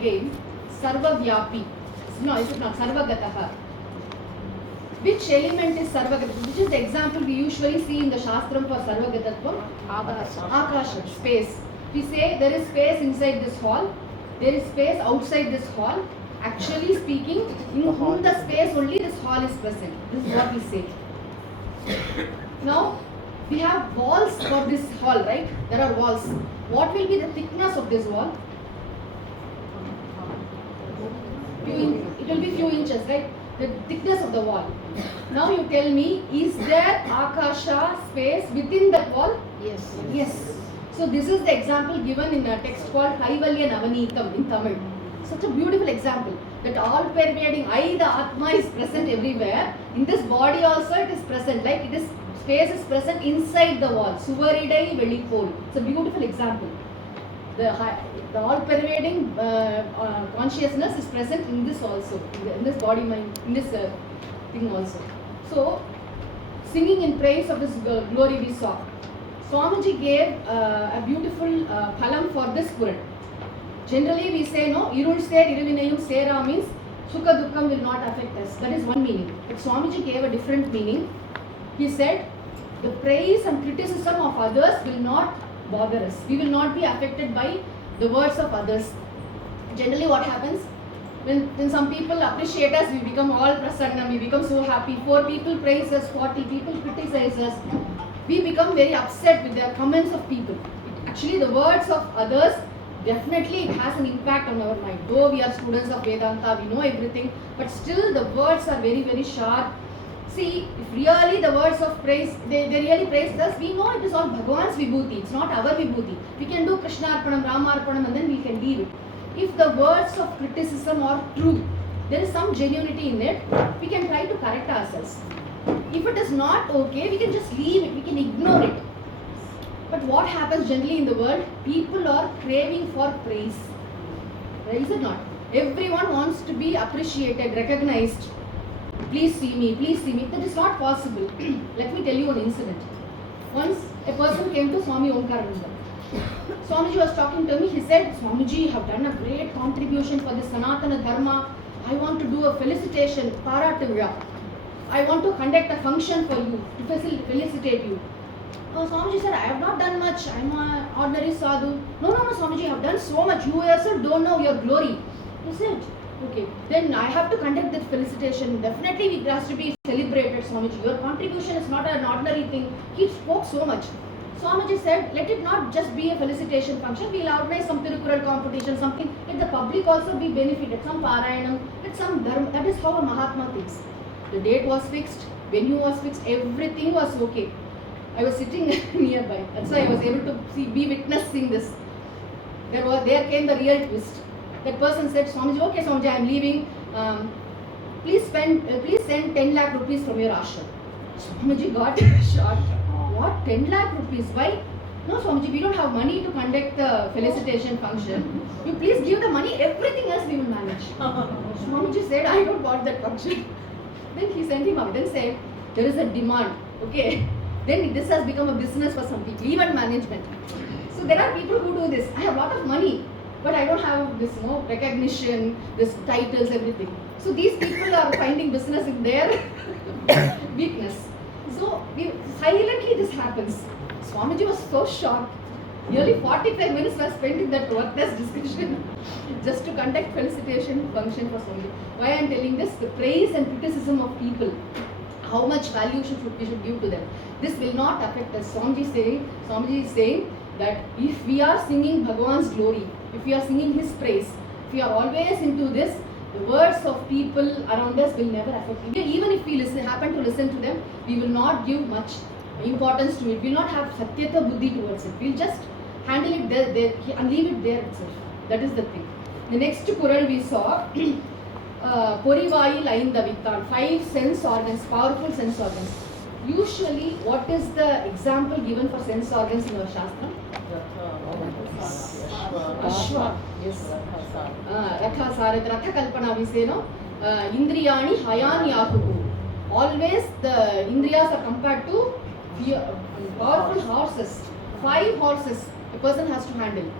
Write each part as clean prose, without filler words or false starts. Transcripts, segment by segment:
again. Sarvavyapi. No, is it not? Sarvagataha. Which element is Sarvagataha? Which is the example we usually see in the Shastram for Sarvagatatvam? Akasha. Space. We say there is space inside this hall. There is space outside this hall. Actually speaking, in the space only this hall is present. This is what we say. Now, we have walls for this hall, right? There are walls. What will be the thickness of this wall? It will be few inches, right? The thickness of the wall. Now you tell me, is there Akasha space within that wall? Yes. Yes. So this is the example given in a text called Kaivalya Navanitam in Tamil. Such a beautiful example that all pervading I, the Atma, is present everywhere. In this body also it is present, like it is space is present inside the wall. Suvaridai Velipol. It's a beautiful example. The all pervading consciousness is present in this also, in this body mind, in this thing also. So, singing in praise of His glory we saw. Swamiji gave a beautiful phalam for this Puran. Generally we say no, Irul ser Iruvinayum Sera means Sukha Dukkam will not affect us. That is one meaning. But Swamiji gave a different meaning. He said the praise and criticism of others will not bother us. We will not be affected by the words of others. Generally what happens? When some people appreciate us, we become all prasanna, we become so happy. 4 people praise us, 40 people criticize us. We become very upset with the comments of people. Actually the words of others, definitely it has an impact on our mind. Though we are students of Vedanta, we know everything, but still the words are very, very sharp. See, if really the words of praise, they really praise us, we know it is all Bhagavan's Vibhuti, it's not our Vibhuti. We can do Krishna Arpanam, Rama Arpanam and then we can leave it. If the words of criticism are true, there is some genuinity in it, we can try to correct ourselves. If it is not okay, we can just leave it, we can ignore it. But what happens generally in the world? People are craving for praise. Is it not? Everyone wants to be appreciated, recognized. Please see me, please see me. That is not possible. Let me tell you an incident. Once a person came to Swami Omkarananda. Swamiji was talking to me. He said, Swamiji, you have done a great contribution for the Sanatana Dharma. I want to do a felicitation, Parativya. I want to conduct a function for you, to felicitate you. Swamiji said, I have not done much. I am an ordinary sadhu. No, Swamiji, you have done so much. You yourself don't know your glory. He said, okay, then I have to conduct that felicitation. Definitely it has to be celebrated, Swamiji. Your contribution is not an ordinary thing. He spoke so much. Swamiji said, let it not just be a felicitation function. We will organize some Tirukural competition, something. Let the public also be benefited. Some Parayanam, let some Dharma. That is how a Mahatma thinks. The date was fixed, venue was fixed, everything was okay. I was sitting nearby. That's why I was able to be witnessing this. There came the real twist. That person said, Swamiji, okay Swamiji, I am leaving. Please send 10 lakh rupees from your ashram. Swamiji got shocked. What? 10 lakh rupees? Why? No Swamiji, we don't have money to conduct the felicitation function. You please give the money, everything else we will manage. Swamiji said, I don't want that function. Then he sent him out and said, there is a demand. Okay. Then this has become a business for some people, even management. So there are people who do this. I have a lot of money, but I don't have this recognition, this titles, everything. So these people are finding business in their weakness. So silently this happens. Swamiji was so shocked. Nearly 45 minutes were spent in that worthless discussion just to conduct felicitation function for Swamiji. Why I am telling this? The praise and criticism of people. How much value we should give to them. This will not affect us. Swamiji is saying that if we are singing Bhagavan's glory, if we are singing His praise, if we are always into this, the words of people around us will never affect us. Even if we happen to listen to them, we will not give much importance to it. We will not have satyata buddhi towards it. We will just handle it there and leave it there itself. That is the thing. The next Kural we saw, Porivayil Aindavittal, 5 sense organs, powerful sense organs. Usually, what is the example given for sense organs in our Shastra? Ashwa. Yes. Ratha Sarat, Ratha Kalpana we say, no? Indriyani Hayani Ahuhu. Always the Indriyas are compared to powerful horses. 5 horses a person has to handle.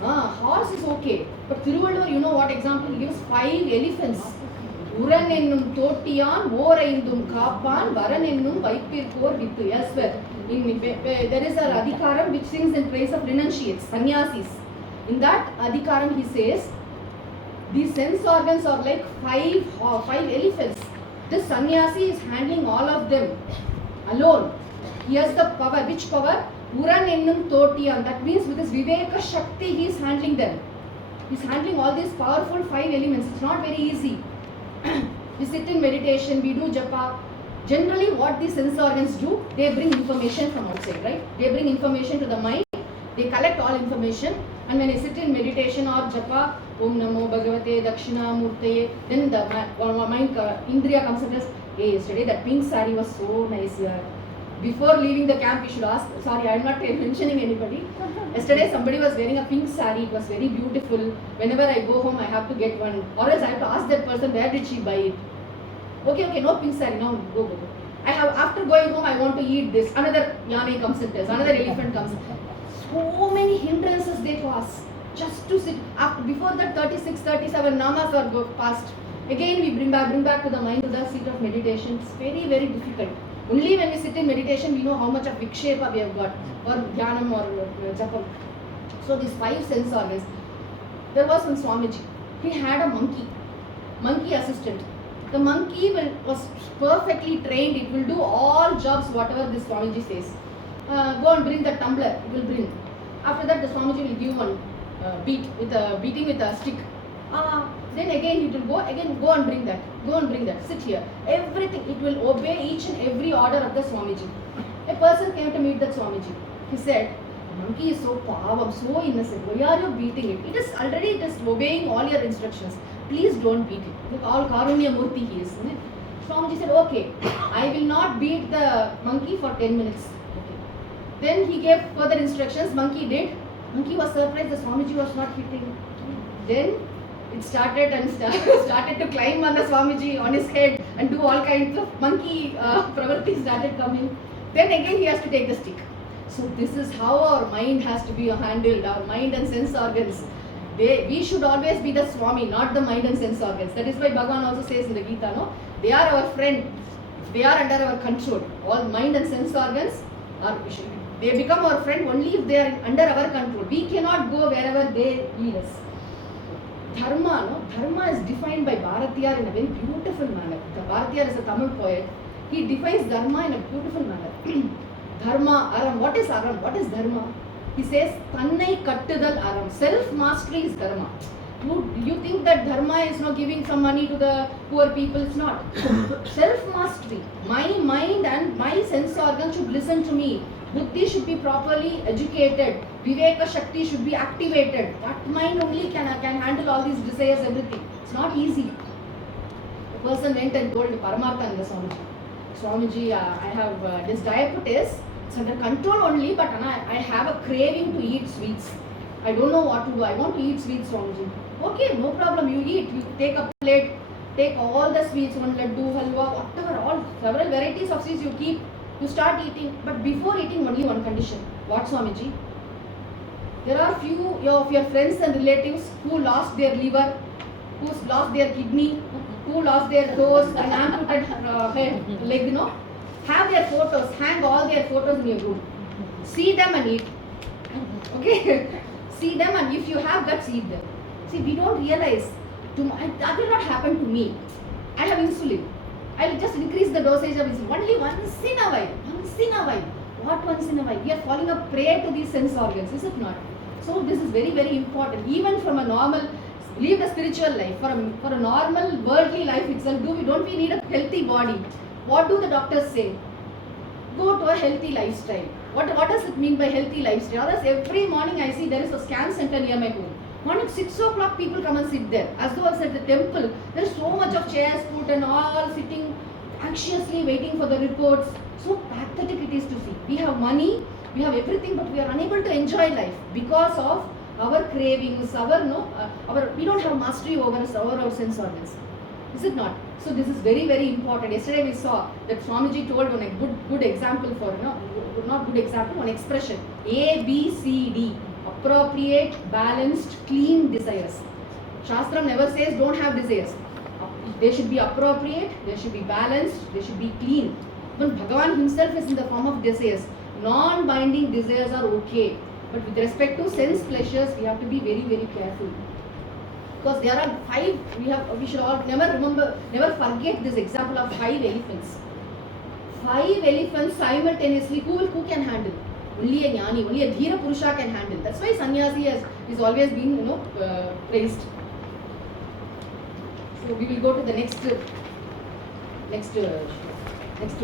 Horse is okay. But Thiruvalur, you know what example he gives? 5 elephants. Uran ennum thotiyan, or aindum kapan, varan ennum vaipirkor vittu. Elsewhere, there is a adhikaram which sings in praise of renunciates, sannyasis. In that adhikaram he says, these sense organs are like 5 elephants. This sannyasi is handling all of them alone. He has the power. Which power? Uran ennum thotiyan. That means with his viveka shakti he is handling them. He is handling all these powerful 5 elements. It's not very easy. We sit in meditation, we do japa. Generally what these sense organs do, they bring information from outside, right? They bring information to the mind. They collect all information. And when I sit in meditation or japa, Om Namo Bhagavate Dakshina Murtaye, then the mind, Indriya comes and says, hey, yesterday that pink saree was so nice. Before leaving the camp, you should ask, sorry, I am not mentioning anybody. Yesterday somebody was wearing a pink saree, it was very beautiful. Whenever I go home, I have to get one. Or else I have to ask that person, where did she buy it? Okay, no pink saree, now go. After going home, I want to eat this. Another yane comes and tells, another elephant comes. So many hindrances they pass just to sit. Before that 36, 37 namas are passed. Again we bring back to the mind, to the seat of meditation. It's very, very difficult. Only when we sit in meditation, we know how much of vikshepa we have got, or dhyanam or japam. So these 5 sense organs. There was one Swamiji. He had a monkey assistant. The monkey was perfectly trained. It will do all jobs whatever this Swamiji says. Go and bring the tumbler. It will bring. After that, the Swamiji will give one beating with a stick. Then again it will go and bring that. Sit here. Everything, it will obey each and every order of the Swamiji. A person came to meet that Swamiji. He said, monkey is so pavam, so innocent. Why are you beating it? It is obeying all your instructions. Please don't beat it. Look, all Karunya Murti he is. Swamiji said, okay, I will not beat the monkey for 10 minutes. Okay. Then he gave further instructions. Monkey did. Monkey was surprised the Swamiji was not hitting. Then it started to climb on the Swamiji, on his head, and do all kinds of monkey pravarti started coming. Then again he has to take the stick. So this is how our mind has to be handled, our mind and sense organs. We should always be the Swami, not the mind and sense organs. That is why Bhagavan also says in the Gita, no? They are our friend. They are under our control. All mind and sense organs they become our friend only if they are under our control. We cannot go wherever they lead us. Dharma is defined by Bharatiyar in a very beautiful manner. Bharatiyar is a Tamil poet. He defines Dharma in a beautiful manner. Dharma, Aram. What is Aram? What is Dharma? He says, Tannai Kattudal Aram. Self-mastery is Dharma. You think that Dharma is not giving some money to the poor people? It's not. Self-mastery. My mind and my sense organs should listen to me. Buddhi should be properly educated. Viveka Shakti should be activated. That mind only can handle all these desires, everything. It's not easy. The person went and told Paramartha and the Swamiji. Swamiji, I have this diabetes. It's under control only, but I have a craving to eat sweets. I don't know what to do. I want to eat sweets, Swamiji. Okay, no problem. You eat. You take a plate. Take all the sweets, one laddu, halwa, whatever, all several varieties of sweets you keep. You start eating, but before eating only one condition. What, Swamiji? There are few of your friends and relatives who lost their liver, who lost their kidney, who lost their toes and amputated head, leg, Have their photos, hang all their photos in your room. See them and eat. Okay? See them, and if you have guts, eat them. See, we don't realize, that will not happen to me. I have insulin. I will just increase the dosage of insulin. Only once in a while. Once in a while. What once in a while? We are falling a prey to these sense organs, is it not? So this is very, very important. Even from a normal, leave the spiritual life. For a normal worldly life itself, don't we need a healthy body? What do the doctors say? Go to a healthy lifestyle. What does it mean by healthy lifestyle? Others, every morning I see there is a scan center near my home. Morning 6 o'clock people come and sit there. As though at the temple, there is so much of chairs put and all sitting anxiously waiting for the reports. So pathetic it is to see. We have money, we have everything, but we are unable to enjoy life because of our cravings, we don't have mastery over our sense organs. Is it not? So this is very, very important. Yesterday we saw that Swamiji told one good example for, not good example, one expression. A, B, C, D. appropriate, balanced, clean desires. Shastram never says don't have desires. They should be appropriate, they should be balanced, they should be clean. Even Bhagavan himself is in the form of desires. Non-binding desires are okay. But with respect to sense pleasures, we have to be very, very careful. Because there are 5, we should all never forget this example of 5 elephants. 5 elephants simultaneously, who can handle? Only a jnani, only a dhira purusha can handle. That's why sannyasi is always been praised. So we will go to the next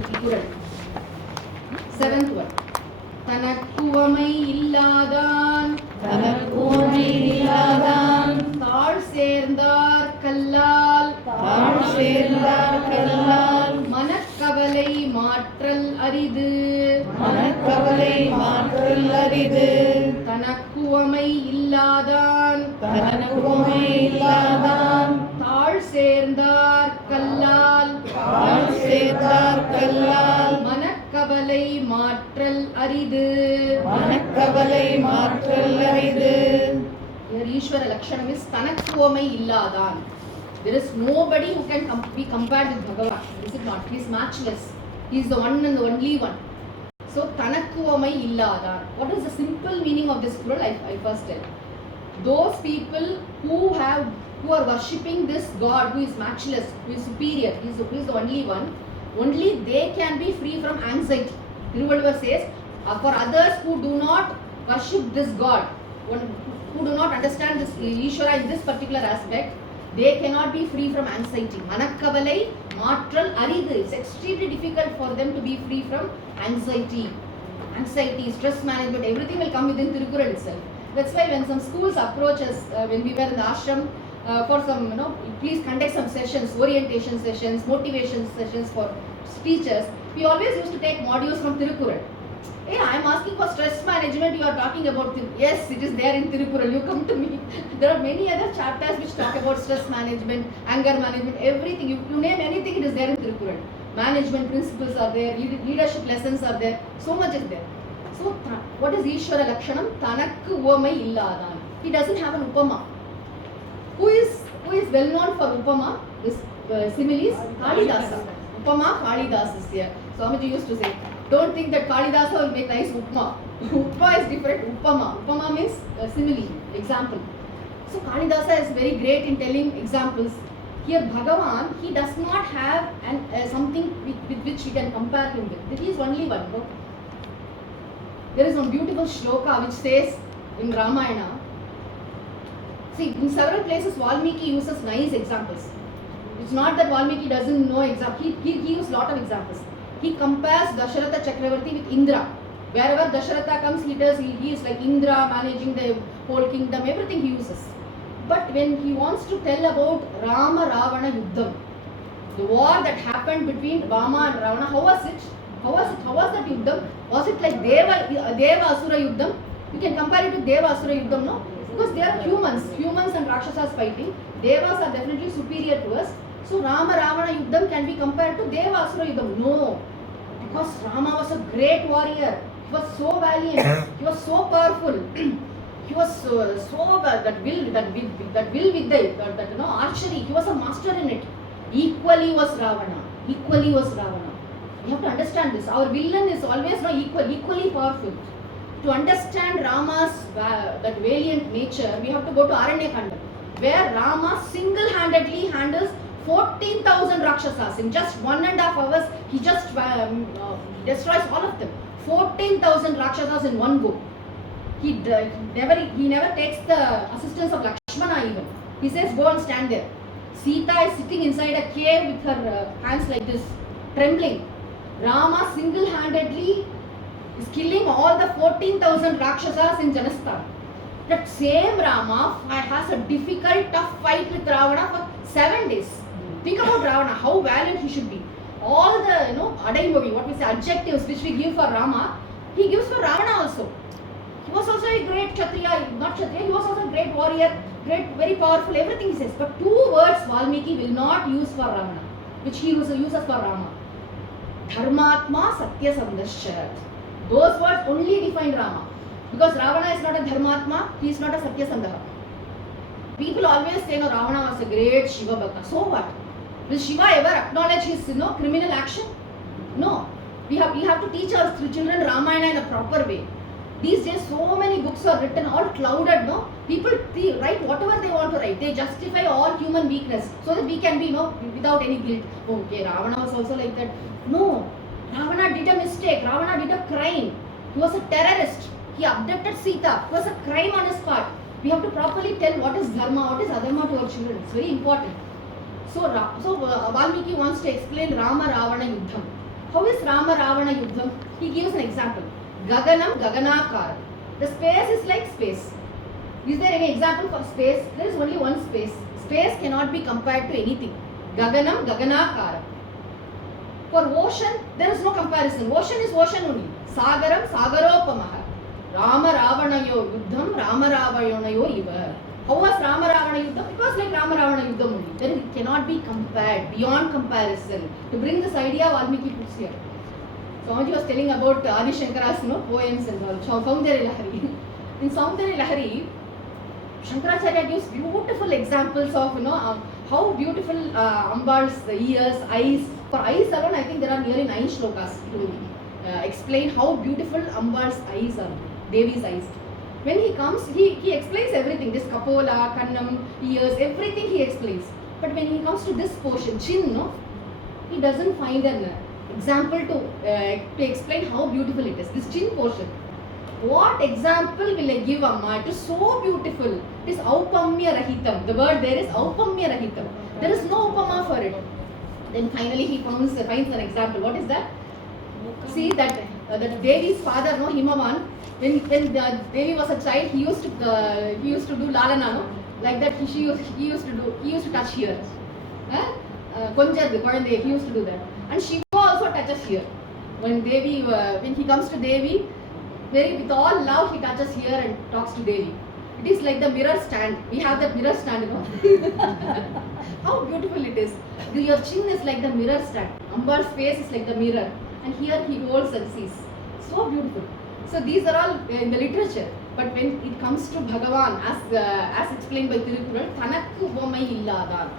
Kuralum. 7th one. Tanakkuvamai illadan தாழ் சேர்ந்தார் கல்லால் மனக்கவலை மாற்றல் அரிது தனக்குவமை இல்லாதான் தாழ் சேர்ந்தார் கல்லால் மனக்கவலை மாற்றல் அரிது Here Ishvara Lakshanam is Tanakkuvamai illadan. There is nobody who can be compared with Bhagavan. Is it not? He is matchless. He is the one and the only one. So Tanakkuvamai illadan. What is the simple meaning of this Kural? I first tell. Those people who are worshipping this God who is matchless, who is superior, who is the only one, only they can be free from anxiety. Tiruvalluvar says, for others who do not worship this God, who do not understand this Ishvara in this particular aspect, they cannot be free from anxiety. Manakkavalai maatral aridu. It's extremely difficult for them to be free from anxiety. Anxiety, stress management, everything will come within Tirukural itself. That's why when some schools approach us, when we were in the ashram, for some, please conduct some sessions, orientation sessions, motivation sessions for teachers, we always used to take modules from Tirukural. Hey, I am asking for stress management, you are talking about, yes, it is there in Tirukural, you come to me. There are many other chapters which talk about stress management, anger management, everything. You name anything, it is there in Tirukural. Management principles are there, leadership lessons are there, so much is there. So, what is Ishvara Lakshanam? Tanakkuvamai illadan. He doesn't have an upama. Who is well known for upama, this similes? Kalidasa. Upama Kalidasa is here. Swamiji used to say, don't think that Kalidasa will make nice upma. Upma is different. Upama means simile, example. So Kalidasa is very great in telling examples. Here Bhagavan, he does not have something with which we can compare him with. He is only one. No? There is one beautiful shloka which says in Ramayana, see, in several places Valmiki uses nice examples. It's not that Valmiki doesn't know examples. He uses lot of examples. He compares Dasharatha Chakravarti with Indra. Wherever Dasharatha comes, he is like Indra, managing the whole kingdom, everything he uses. But when he wants to tell about Rama Ravana Yuddham, the war that happened between Rama and Ravana, how was it? How was that Yuddham? Was it like Deva Asura Yuddham? You can compare it with Deva Asura Yuddham, no? Because they are humans and Rakshasas fighting. Devas are definitely superior to us. So Rama Ravana Yuddham can be compared to Deva Asura Yuddham. No. Because Rama was a great warrior. He was so valiant. He was so powerful. He was so that will with the archery. He was a master in it. Equally was Ravana. You have to understand this. Our villain is always equally powerful. To understand Rama's that valiant nature, we have to go to Aranyakanda, where Rama single-handedly handles 14,000 Rakshasas. In just 1.5 hours, he just destroys all of them. 14,000 Rakshasas in one go. He never takes the assistance of Lakshmana even. He says, go and stand there. Sita is sitting inside a cave with her hands like this, trembling. Rama single-handedly is killing all the 14,000 Rakshasas in Janasthan. That same Rama has a difficult, tough fight with Ravana for 7 days. Think about Ravana, how valiant he should be. All the, Adaimovi, what we say, adjectives which we give for Rama, he gives for Ravana also. He was also a great Kshatriya, he was also a great warrior, great, very powerful, everything he says. But 2 words Valmiki will not use for Ravana, which he uses for Rama. Dharmatma Satya Sandascharat. Those words only define Rama. Because Ravana is not a Dharmatma, he is not a Satyasandha. People always say, no, Ravana was a great Shiva Bhakta. So what? Will Shiva ever acknowledge his criminal action? No. We have to teach our children Ramayana in a proper way. These days, so many books are written, all clouded, no? People write whatever they want to write. They justify all human weakness so that we can be, without any guilt. Okay, Ravana was also like that. No. Ravana did a mistake. Ravana did a crime. He was a terrorist. He abducted Sita. It was a crime on his part. We have to properly tell what is dharma, what is adharma to our children. It's very important. So Valmiki wants to explain Rama Ravana Yuddham. How is Rama Ravana Yuddham? He gives an example. Gaganam Gaganakar. The space is like space. Is there any example for space? There is only one space. Space cannot be compared to anything. Gaganam Gaganakar. For ocean, there is no comparison. Ocean is ocean only. Sagaram Sagaropamaha. Rama Ravanayo Yuddham Rama Ravanayo Iva. How was Rama Ravana Yuddham? It was like Rama Ravana Yuddham only. Then it cannot be compared, beyond comparison. To bring this idea, Valmiki puts here. Swamiji was telling about Adi Shankara's poems and all. Saundarya Lahari. In Saundarya Lahari, Shankaracharya gives beautiful examples of how beautiful Ambal's ears, eyes. For eyes alone, I think there are nearly 9 shlokas to explain how beautiful Ambal's eyes are, Devi's eyes. When he comes, he explains everything. This Kapola, Kannam, ears, everything he explains. But when he comes to this portion, chin, he doesn't find an example to explain how beautiful it is. This chin portion. What example will I give Amma? It is so beautiful. It is Aupamya Rahitam. The word there is Aupamya Rahitam. There is no Upama for it. Then finally he finds an example. What is that? See that Devi's father, Himavan, when Devi was a child, he used to do lalana, like that. He used to touch here. He used to do that. And Shiva also touches here. When he comes to Devi, with all love, he touches here and talks to Devi. It is like the mirror stand. We have that mirror stand, How beautiful it is. Your chin is like the mirror stand. Ambar's face is like the mirror. And here he holds and sees. So beautiful. So these are all in the literature. But when it comes to Bhagavan, as explained by Tirukural, Thanakku Bomai Illadan.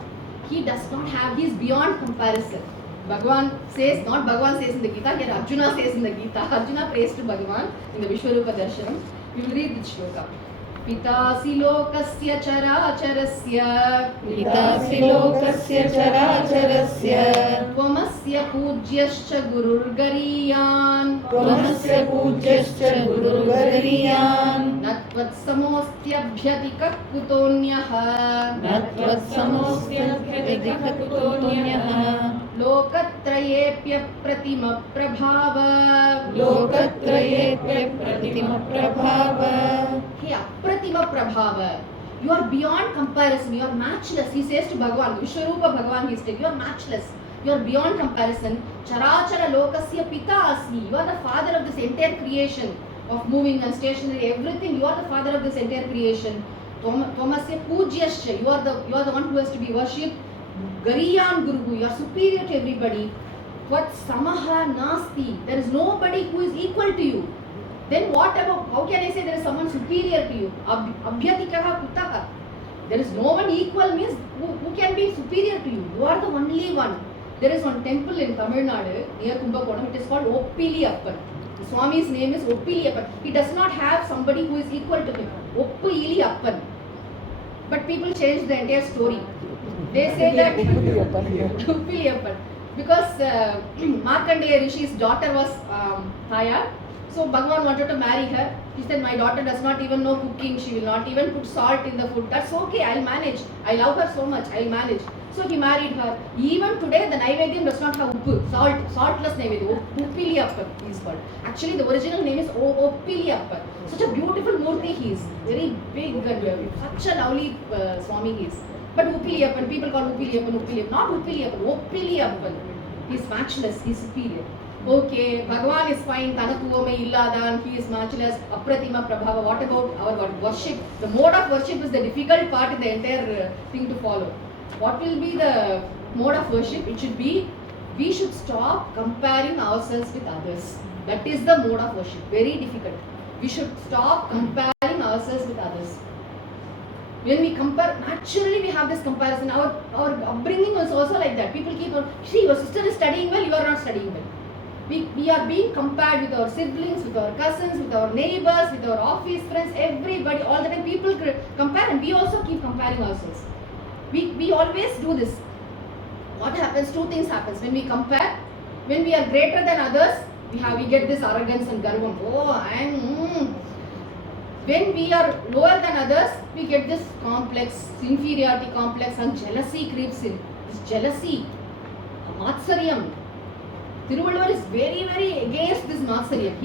He does not have, he is beyond comparison. Bhagavan says, not Bhagavan says in the Gita, here Arjuna says in the Gita. Arjuna prays to Bhagavan in the Vishwarupa Darshanam. We will read this shloka. Pitasi lokasya characharasya Tvamasya pujyascha gururgariyan Natvat samostyabhyatika kutonyaha Lokatrayepya pratima prabhava Apratima Prabhava. You are beyond comparison. You are matchless. He says to Bhagavan, Vishwarupa Bhagavan, he said, you are matchless. You are beyond comparison. Charachara Lokasya Pita Asmi. You are the father of this entire creation of moving and stationary, everything. You are the father of this entire creation. Tvamasya Pujyascha. You are the one who has to be worshipped. Gariyan Guru. You are superior to everybody. What Samaha Nasti. There is nobody who is equal to you. Then what about, how can I say there is someone superior to you? Abhyatikaha kutaha. There is no one equal means who can be superior to you? You are the only one. There is one temple in Tamil Nadu near Kumbakonam. It is called Oppiliyappan. The Swami's name is Oppiliyappan. He does not have somebody who is equal to him. Oppiliyappan. But people change the entire story. They say that Oppiliyappan. Because Markandeya Rishi's daughter was Thaya. So Bhagavan wanted to marry her. He said, my daughter does not even know cooking. She will not even put salt in the food. That's okay. I'll manage. I love her so much. I'll manage. So he married her. Even today, the Naivedyam does not have uppu. Saltless Naivedyam. Oppiliyappan he is called. Actually, the original name is Oppiliyappan. Such a beautiful murti he is. Very big and such a lovely Swami he is. But Oppiliyappan, people call Oppiliyappan. Not Oppiliyappan. Oppiliyappan. He is matchless. He is superior. Okay, Bhagavan is fine, Tanakuvame Illadan, he is matchless, Apratima Prabhava. What about our worship? The mode of worship is the difficult part in the entire thing to follow. What will be the mode of worship? It should be, we should stop comparing ourselves with others. That is the mode of worship. Very difficult. we should stop comparing ourselves with others. When we compare, naturally we have this comparison. Our upbringing is also like that. People keep on, see, your sister is studying well, you are not studying well. We are being compared with our siblings, with our cousins, with our neighbors, with our office friends, everybody, all the time people compare, and we also keep comparing ourselves. We always do this. What happens? Two things happens when we compare. When we are greater than others, we get this arrogance and garvam. Oh, when we are lower than others, we get this complex, inferiority complex, and jealousy creeps in. This jealousy, matsaryam. Thiruvalluvar is very, very against this matsaryam.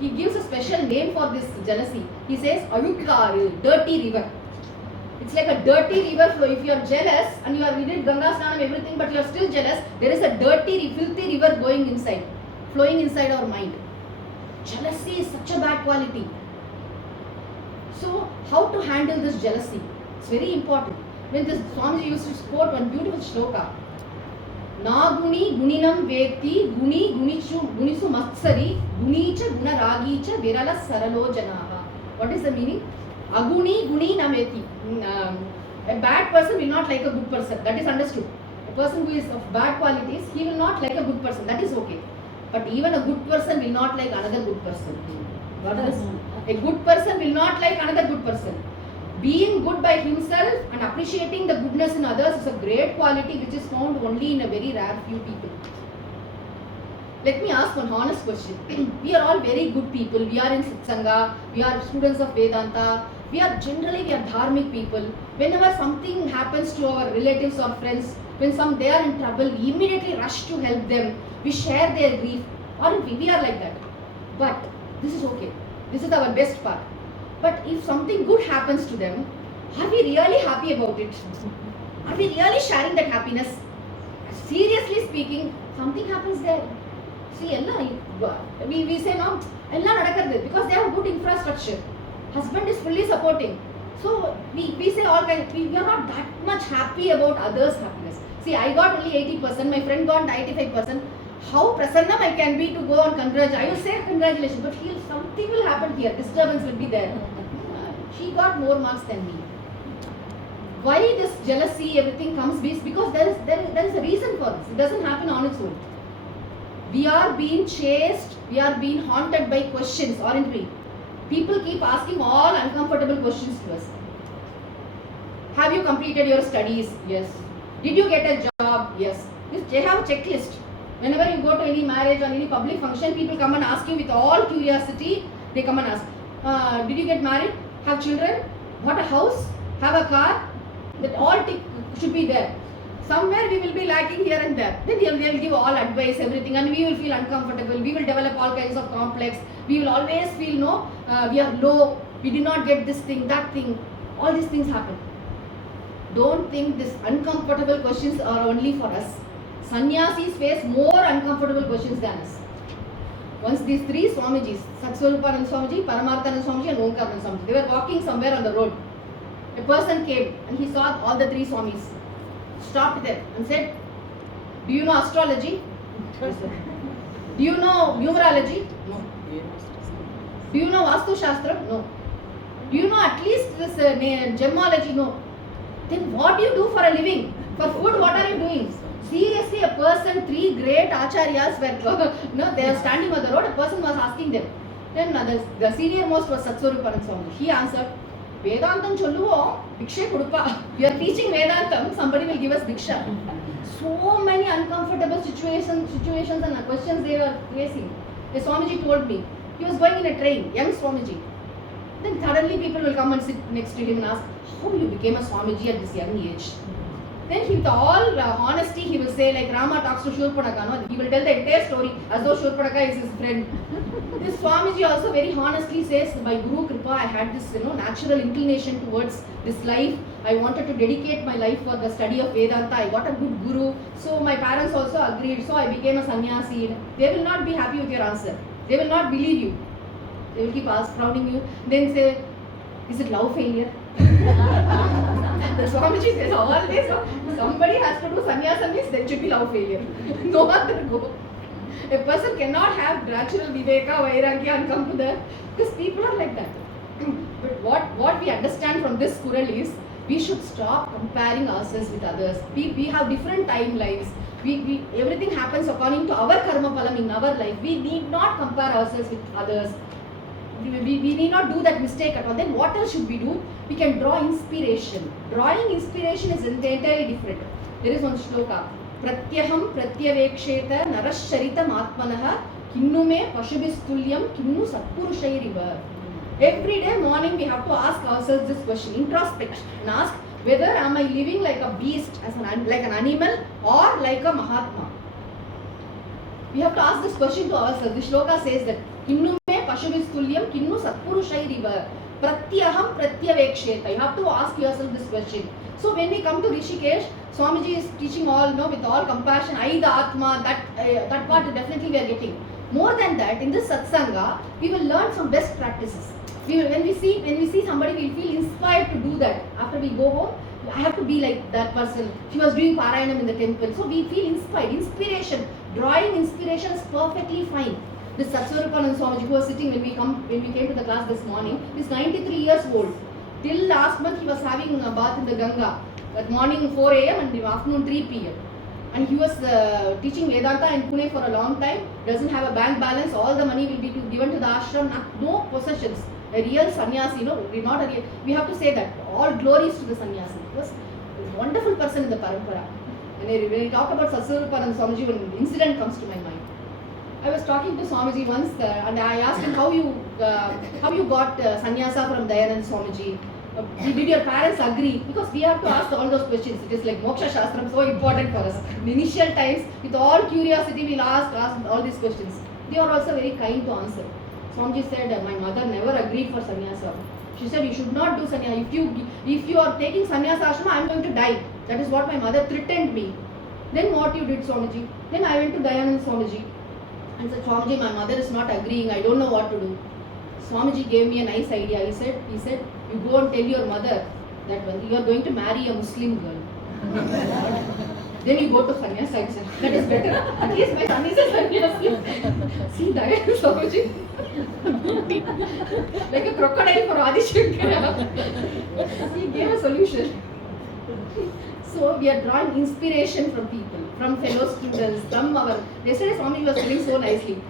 He gives a special name for this jealousy. He says, Ayukkaru, dirty river. It's like a dirty river flow. If you are jealous and you did Ganga Snanam, everything, but you are still jealous, there is a dirty, filthy river going inside, flowing inside our mind. Jealousy is such a bad quality. So, how to handle this jealousy? It's very important. When this Swamiji used to quote one beautiful shloka, Naguni guninam veti guni gunisu matsari gunicha gunaragicha virala saralo janaha. What is the meaning? Aguni guni nameti. A bad person will not like a good person. That is understood. A person who is of bad qualities, he will not like a good person. That is okay. But even a good person will not like another good person. What is? A good person will not like another good person. Being good by himself and appreciating the goodness in others is a great quality which is found only in a very rare few people. Let me ask one honest question. We are all very good people. We are in Satsanga. We are students of Vedanta. We are dharmic people. Whenever something happens to our relatives or friends, when they are in trouble, we immediately rush to help them. We share their grief. Aren't we? We are like that. But this is okay. This is our best part. But if something good happens to them, are we really happy about it? Are we really sharing that happiness? Seriously speaking, something happens there. See, we say no, because they have good infrastructure. Husband is fully supporting. So we say all kinds. We are not that much happy about others' happiness. See, I got only 80%. My friend got 95%. How prasannam I can be to go and congratulate. I will say congratulations, but something will happen here. Disturbance will be there. She got more marks than me. Why this jealousy, everything comes? Because there is a reason for this. It doesn't happen on its own. We are being chased. We are being haunted by questions, aren't we? People keep asking all uncomfortable questions to us. Have you completed your studies? Yes. Did you get a job? Yes. They have a checklist. Whenever you go to any marriage or any public function, people come and ask you with all curiosity. They come and ask, did you get married? Have children? Bought a house? Have a car? That all should be there. Somewhere we will be lacking here and there. Then they will give all advice, everything, and we will feel uncomfortable. We will develop all kinds of complex. We will always feel we are low. We did not get this thing, that thing. All these things happen. Don't think these uncomfortable questions are only for us. Sannyasis face more uncomfortable questions than us. Once these three Swamijis, Satsvarupananda Swamiji, Paramarthananda Swamiji and Omkarananda Swamiji, they were walking somewhere on the road. A person came and he saw all the three Swamis. Stopped them and said, do you know astrology? Do you know numerology? No. Do you know Vastu Shastra? No. Do you know at least this gemology? No. Then what do you do for a living? For food, what are you doing? Seriously, a person, three great acharyas were, they are standing on the road, a person was asking them. Then the senior most was Satsvarupananda Swamiji. He answered, Vedantam cholluvo, Diksha Kudupa. We are teaching Vedantam, somebody will give us Diksha. So many uncomfortable situations and questions they were facing. The Swamiji told me, he was going in a train, young Swamiji. Then suddenly people will come and sit next to him and ask, how you became a Swamiji at this young age? Then he, with all honesty, he will say, like Rama talks to Shurpanaka, he will tell the entire story as though Shurpanaka is his friend. This Swamiji also very honestly says, by Guru Kripa, I had this natural inclination towards this life. I wanted to dedicate my life for the study of Vedanta. I got a good Guru. So my parents also agreed. So I became a sannyasi. They will not be happy with your answer. They will not believe you. They will keep frowning you. Then say, is it love failure? The Swamiji says always, somebody has to do sannyasa means there should be love failure. No other go. A person cannot have natural viveka, vairagya and come to the, because people are like that. But what we understand from this Kural is, we should stop comparing ourselves with others. We have different timelines. Everything happens according to our karma phalam in our life. We need not compare ourselves with others. We need not do that mistake at all. Then what else should we do? We can draw inspiration. Drawing inspiration is entirely different. There is one shloka. Pratyaham pratyaveksheta narasharitam atmanaha kinnume pashubistulyam kinnu satpurushairiva. Every day morning we have to ask ourselves this question, introspection, and ask whether am I living like a beast, like an animal, or like a Mahatma. We have to ask this question to ourselves. The shloka says that kinnume pashuvistulyam kinnu satpurushairiva pratyaham pratyaveksheta. You have to ask yourself this question. So when we come to Rishikesh, Swamiji is teaching all, with all compassion, I the Atma, that part definitely we are getting. More than that, in this satsanga, we will learn some best practices. When we see somebody, we will feel inspired to do that. After we go home, I have to be like that person. She was doing Parayanam in the temple. So we feel inspired. Inspiration. Drawing inspiration is perfectly fine. This Satsvarupanand Swamiji who was sitting when we came to the class this morning, is 93 years old. Till last month he was having a bath in the Ganga. At morning 4 a.m. and in the afternoon 3 p.m. And he was teaching Vedanta in Pune for a long time. Doesn't have a bank balance. All the money will be given to the ashram. No possessions. A real sannyasi, not a real. We have to say that all glories to the sannyasi. He was a wonderful person in the parampara. And when we talk about Satsvarupanand Swamiji, an incident comes to my mind. I was talking to Swamiji once, and I asked him how you got sannyasa from Dayanand Swamiji. Did your parents agree? Because we have to ask all those questions. It is like Moksha Shastram, so important for us. In initial times, with all curiosity, we'll ask all these questions. They are also very kind to answer. Swamiji said, my mother never agreed for sannyasa. She said, you should not do sannyasa. If you are taking sannyasa ashrama, I am going to die. That is what my mother threatened me. Then what you did, Swamiji? Then I went to Dayanand Swamiji and said, Swamiji, my mother is not agreeing. I don't know what to do. Swamiji gave me a nice idea. He said, you go and tell your mother that you are going to marry a Muslim girl. Then you go to sannyasa. I said, that is better. At least my son is a sannyasi. See, Dayanand Swamiji. Like a crocodile for Adi Shankara. He gave a solution. So we are drawing inspiration from people, from fellow students, from our. Yesterday Swami was telling so nicely.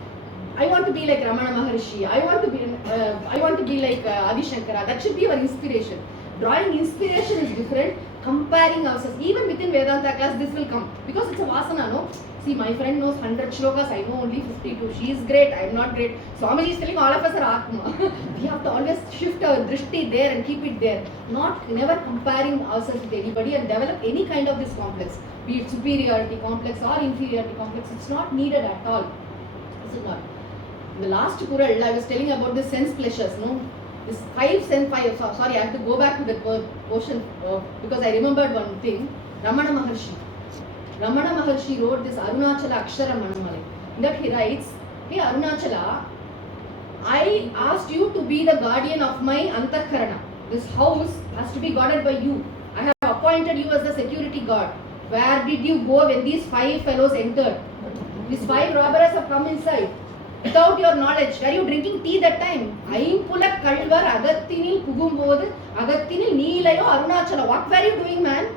I want to be like Ramana Maharshi. I want to be like Adi Shankara. That should be our inspiration. Drawing inspiration is different. Comparing ourselves, even within Vedanta class, this will come because it's a vasana, no? See, my friend knows 100 shlokas. I know only 52. She is great. I am not great. Swamiji is telling all of us are Atma. We have to always shift our drishti there and keep it there. Never comparing ourselves with anybody and develop any kind of this complex, be it superiority complex or inferiority complex. It's not needed at all. Is it not? In the last Kural, I was telling about the sense pleasures, no? This five. Sorry, I have to go back to that portion because I remembered one thing. Ramana Maharshi wrote this Arunachala Akshara Manamalai. In that he writes, hey Arunachala, I asked you to be the guardian of my Antarkarana. This house has to be guarded by you. I have appointed you as the security guard. Where did you go when these 5 fellows entered? These 5 robbers have come inside. Without your knowledge, were you drinking tea that time? Aimpula Kalvar Agathinil Pugumbod, Agathinil Neelayo Arunachala. What were you doing, man?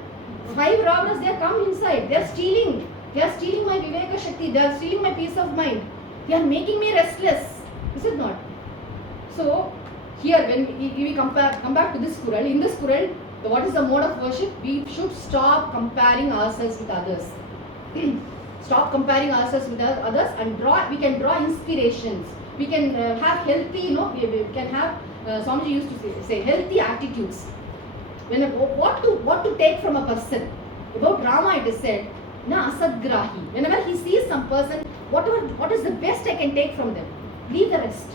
5 robbers, they have come inside. They are stealing. They are stealing my Viveka Shakti. They are stealing my peace of mind. They are making me restless. Is it not? So, here when we come back to this Kural, in this Kural, what is the mode of worship? We should stop comparing ourselves with others. Stop comparing ourselves with others and we can draw inspirations. We can have healthy, we can have, Swamiji used to say healthy attitudes. What to take from a person. About Rama it is said, na asadgrahi. Whenever he sees some person, what is the best I can take from them? Leave the rest.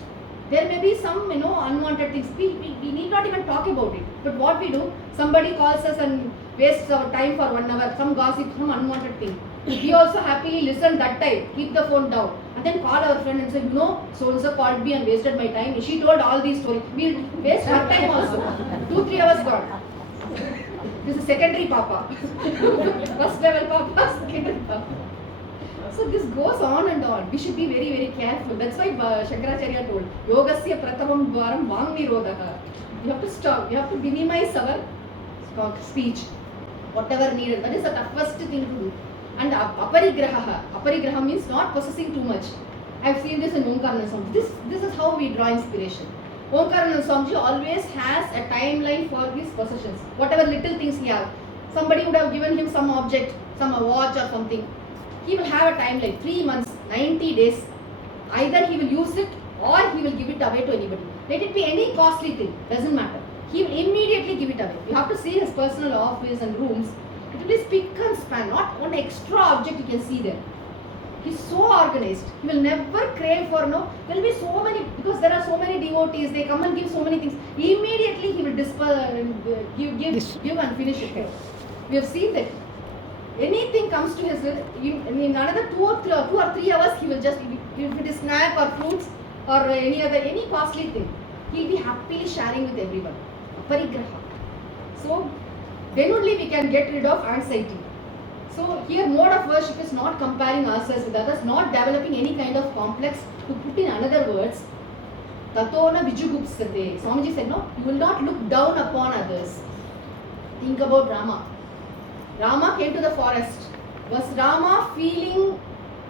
There may be some, unwanted things. We need not even talk about it. But what we do, somebody calls us and wastes our time for 1 hour, some gossip, some unwanted thing. We also happily listen that time, keep the phone down, and then call our friend and say, so-and-so called me and wasted my time. She told all these stories. We'll waste her time also. 2-3 hours gone. This is secondary papa. First level papa, secondary papa. So this goes on and on. We should be very, very careful. That's why Shankaracharya told, Yogasya pratamam dwaram vang nirodha. We have to stop. We have to minimize our speech, whatever needed. That is the toughest thing to do. And aparigraha means not possessing too much. I've seen this in Omkarananda Swami. This is how we draw inspiration. Omkarananda Swami always has a timeline for his possessions. Whatever little things he has. Somebody would have given him some object, some watch or something. He will have a timeline, 3 months, 90 days. Either he will use it or he will give it away to anybody. Let it be any costly thing, doesn't matter. He will immediately give it away. You have to see his personal office and rooms. It will be spick and span, not one extra object you can see there. He's so organized. He will never crave for no. There will be so many, because there are so many devotees, they come and give so many things. Immediately he will give and finish it. We have seen that. Anything comes to his, in another 2 or 3 hours, he will just, if it is snack or fruits or any costly thing, he will be happily sharing with everyone. Parigraha. So then only we can get rid of anxiety. So here mode of worship is not comparing ourselves with others, not developing any kind of complex. To put in another words, Tatona Vijugupsate. Swamiji said, no, you will not look down upon others. Think about Rama. Rama came to the forest. Was Rama feeling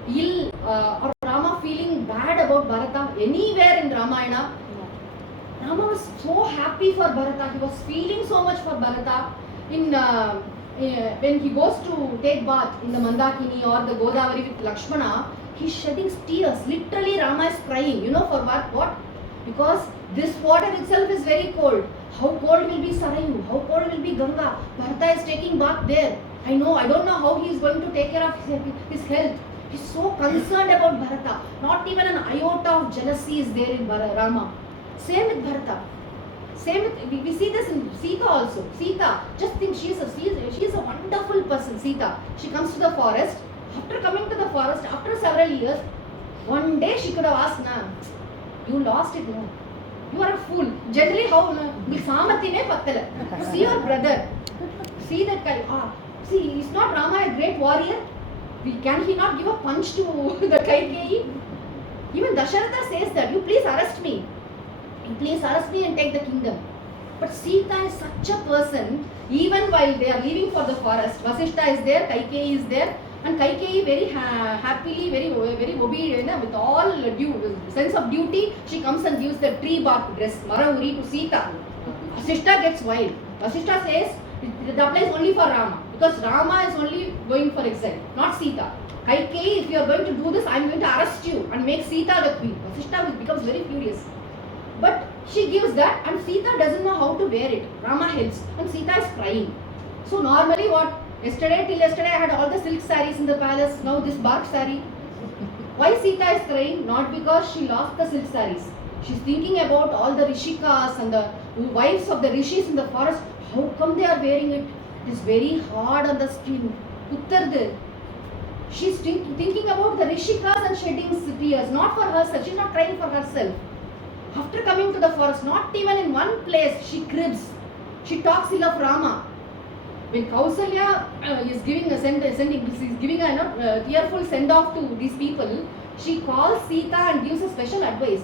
ill or Rama feeling bad about Bharata? Anywhere in Ramayana, no. Rama was so happy for Bharata. He was feeling so much for Bharata. When he goes to take bath in the Mandakini or the Godavari with Lakshmana, he's shedding tears. Literally Rama is crying. You know for what? Because this water itself is very cold. How cold will be Sarayu? How cold will be Ganga? Bharata is taking bath there. I don't know how he is going to take care of his health. He is so concerned about Bharata. Not even an iota of jealousy is there in Rama. Same with Bharata. Same with, we see this in Sita also. Sita, just think she is a wonderful person, Sita. She comes to the forest. After coming to the forest, after several years, one day she could have asked, nah, you lost it, no. You are a fool. Generally, how? See your brother. See that guy. See, is not Rama a great warrior? Can he not give a punch to the Kaikeyi? Even Dasharatha says that, you please arrest me. You please arrest me and take the kingdom. But Sita is such a person, even while they are leaving for the forest, Vasishta is there, Kaikeyi is there, and Kaikeyi very happily, very obedient, with all due sense of duty, she comes and gives the tree bark dress, Marauri, to Sita. Vasishta gets wild. Vasishta says, it applies only for Rama, because Rama is only going for exile, not Sita. Kaikeyi, if you are going to do this, I am going to arrest you and make Sita the queen. Vasishta becomes very furious. But she gives that, and Sita doesn't know how to wear it. Rama helps, and Sita is crying. So normally what? Till yesterday I had all the silk saris in the palace, now this bark sari. Why Sita is crying? Not because she lost the silk saris. She's thinking about all the Rishikas and the wives of the Rishis in the forest. How come they are wearing it? It is very hard on the skin. Uttarde. She's thinking about the Rishikas and shedding tears. Not for herself. She's not crying for herself. After coming to the forest, not even in one place, she cribs. She talks ill of Rama. When Kausalya is giving a tearful send-off to these people, she calls Sita and gives a special advice.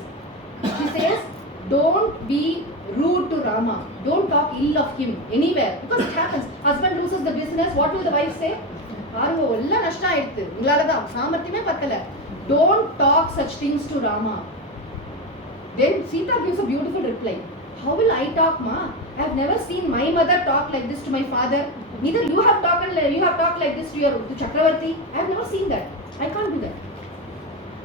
She says, don't be rude to Rama. Don't talk ill of him anywhere. Because it happens. Husband loses the business. What will the wife say? Don't talk such things to Rama. Then Sita gives a beautiful reply. How will I talk, ma? I have never seen my mother talk like this to my father. Neither you have talked like this to Chakravarti. I have never seen that. I can't do that.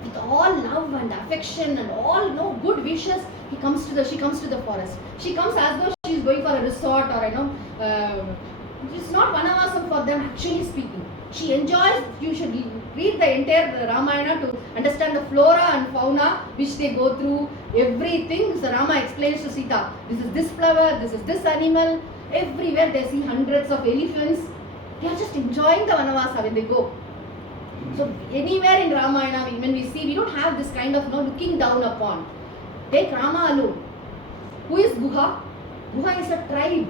With all love and affection and all good wishes, she comes to the forest. She comes as though she is going for a resort or it's not Vanavasam for them, actually speaking. She enjoys. You should read the entire Ramayana to understand the flora and fauna which they go through. Everything. So Rama explains to Sita, this is this flower, this is this animal. Everywhere they see hundreds of elephants. They are just enjoying the Vanavasa when they go. So anywhere in Ramayana, when we see, we don't have this kind of looking down upon. Take Rama alone. Who is Guha? Guha is a tribe.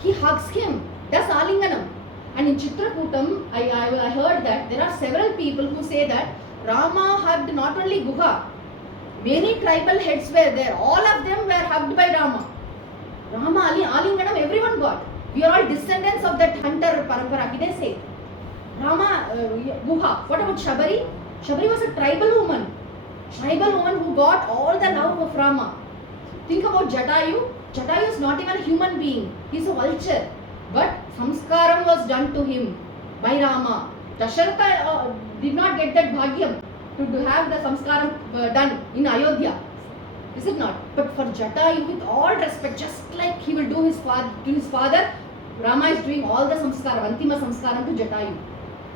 He hugs him, does Alinganam. And in Chitrakutam, I heard that there are several people who say that Rama hugged not only Guha, many tribal heads were there. All of them were hugged by Rama. Rama, Ali, Alinganam, everyone got. We are all descendants of that hunter parampara. They say. Rama, Guha. What about Shabari? Shabari was a tribal woman. Tribal woman who got all the love of Rama. Think about Jatayu. Jatayu is not even a human being. He is a vulture. But samskaram was done to him by Rama. Dasharatha did not get that bhagyam to have the samskaram done in Ayodhya. Is it not? But for Jatayu, with all respect, just like he will do to his father, Rama is doing all the samskaram, antima samskaram to Jatayu.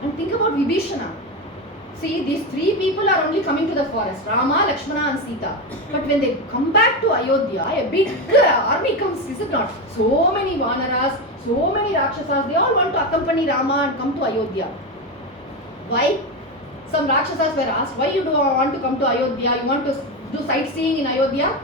And think about Vibhishana. See, these three people are only coming to the forest, Rama, Lakshmana and Sita. But when they come back to Ayodhya, a big army comes, is it not? So many Vanaras, so many Rakshasas, they all want to accompany Rama and come to Ayodhya. Why? Some Rakshasas were asked, why you do want to come to Ayodhya? You want to do sightseeing in Ayodhya?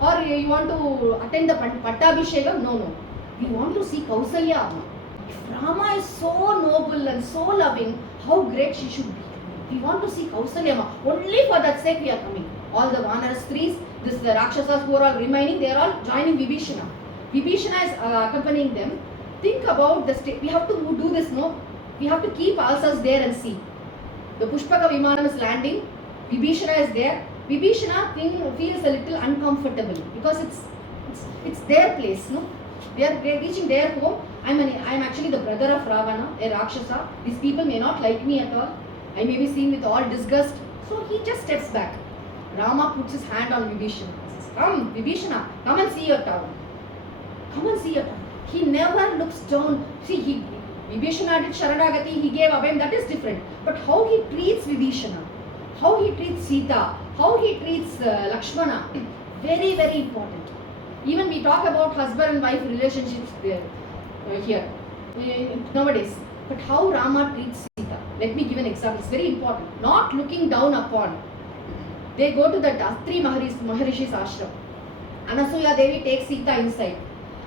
Or you want to attend the Pattabhishekam? No. We want to see Kausalya. If Rama is so noble and so loving, how great she should be. We want to see Kausalya. Only for that sake we are coming. All the Vanaras, threes, the Rakshasas who are all remaining, they are all joining Vibhishana. Vibhishana is accompanying them. Think about the state. We have to do this, no? We have to keep ourselves there and see. The Pushpaka Vimanam is landing. Vibhishana is there. Vibhishana feels a little uncomfortable because it's their place, no? They are reaching their home. I am actually the brother of Ravana, a Rakshasa. These people may not like me at all. I may be seen with all disgust. So he just steps back. Rama puts his hand on Vibhishana. He says, come, Vibhishana, come and see your town. Come and see your town. He never looks down. See, Vibhishana did Sharanagati, he gave Abhayam, that is different. But how he treats Vibhishana, how he treats Sita, how he treats Lakshmana, very, very important. Even we talk about husband and wife relationships there, here, nowadays. But how Rama treats Sita. Let me give an example. It's very important. Not looking down upon. They go to the Atri Maharishi's ashram. Anasuya Devi takes Sita inside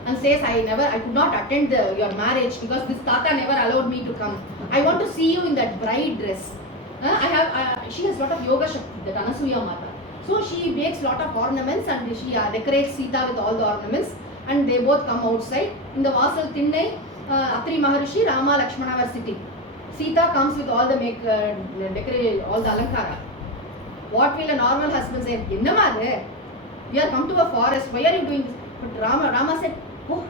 and says, I could not attend your marriage because this Tata never allowed me to come. I want to see you in that bride dress. She has a lot of yoga shakti, that Anasuya Mata. So she makes a lot of ornaments and she decorates Sita with all the ornaments, and they both come outside. In the Vasal Tinnai, Atri Maharishi, Rama, Lakshmana were sitting. Sita comes with all the all the alankara. What will a normal husband say? We are come to a forest. Why are you doing this? But Rama said, oh,